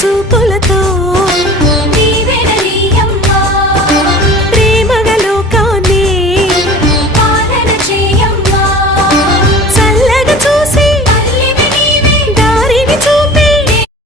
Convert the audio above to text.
చూపులతో